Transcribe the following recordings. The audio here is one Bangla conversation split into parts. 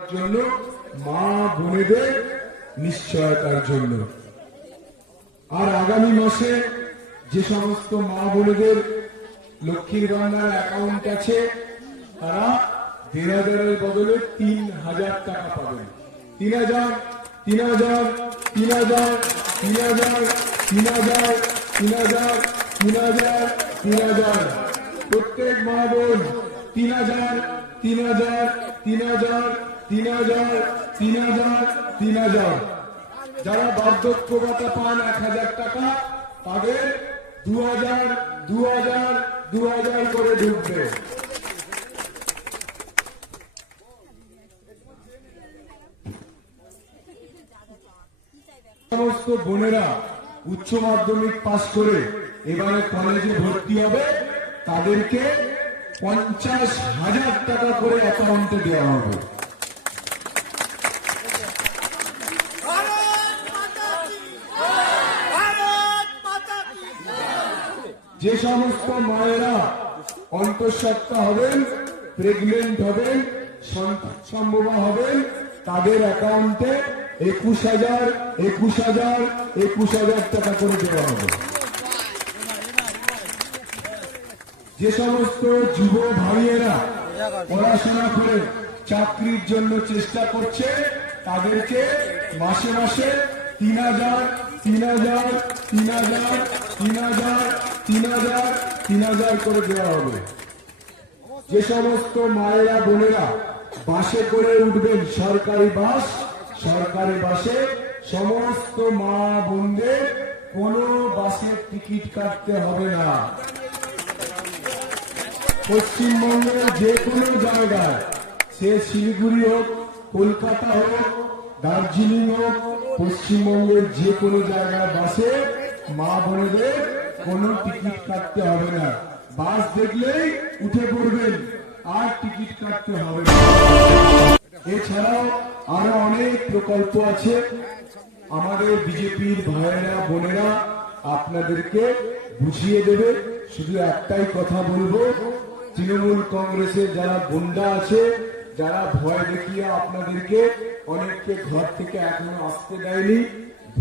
জন্য মা বোনেদের নিশ্চয়তার জন্য। আর আগামী মাসে যে সমস্ত মা বোনেদের লক্ষ্মীর ভান্ডার অ্যাকাউন্ট আছে তারা ১,৫০০ বদলে ৩,০০০ টাকা পাবেন। ৩,০০০, ৩,০০০, ৩,০০০, ৩,০০০, ৩,০০০, ৩,০০০, ৩,০০০, ৩,০০০। প্রত্যেক মা বোন ৩,০০০, ৩,০০০, ৩,০০০, ৩,০০০, ৩,০০০, ৩,০০০। যারা বার্ধক্য ভাতা পান ১,০০০ টাকা তাদের ২,০০০, ২,০০০, ২,০০০ করে ঢুকবে। সমস্ত বোনেরা উচ্চ মাধ্যমিক পাশ করে এবারে কলেজে ভর্তি হবে তাদেরকে ৫০,০০০ টাকা করে অ্যাকাউন্টে দেওয়া হবে। যে সমস্ত মায়েরা অন্তঃসত্ত্বা হবেন, প্রেগনেন্ট হবেন, সন্তানসম্ভবা হবেন তাদের অ্যাকাউন্টে ২১,০০০, ২১,০০০, ২১,০০০ টাকা করে দেওয়া হবে। যে সমস্ত যুব ভাইয়েরা পড়াশোনা করে চাকরির জন্য চেষ্টা করছে তাদেরকে মাসে মাসে ৩,০০০, ৩,০০০, ৩,০০০, ৩,০০০, ৩,০০০, ৩,০০০ করে দেওয়া হবে। যে সমস্ত মায়েরা বোনেরা বাসে করে উঠবেন, সরকারি বাস, সরকারি বাসে সমস্ত মা বোনদের কোনো বাসের টিকিট কাটতে হবে না। পশ্চিমবঙ্গের যে কোনো জায়গায়, সে শিলিগুড়ি হোক, কলকাতা হোক, দার্জিলিং হোক, পশ্চিমবঙ্গের যে কোনো জায়গায় বাসে মা বোনেদের কোনো টিকিট কাটতে হবে না। বাস দেখলেই উঠে পড়বেন, আর টিকিট কাটতে হবে না। এছাড়াও আরো অনেক প্রকল্প আছে। আমাদের বিজেপির ভাইয়েরা বোনেরা আপনাদেরকে বুঝিয়ে দেবে। শুধু একটাই কথা বলবো, তৃণমূল কংগ্রেসের যারা গুন্ডা আছে, যারা ভয় দেখিয়ে আপনাদেরকে অনেককে ঘর থেকে এখনো আসতে দেয়নি,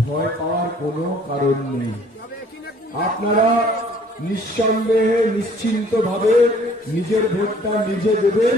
ভয় পাওয়ার কোনো কারণ নেই। আপনারা নিঃসন্দেহে নিশ্চিন্ত ভাবে নিজের ভোটটা নিজে দেবেন।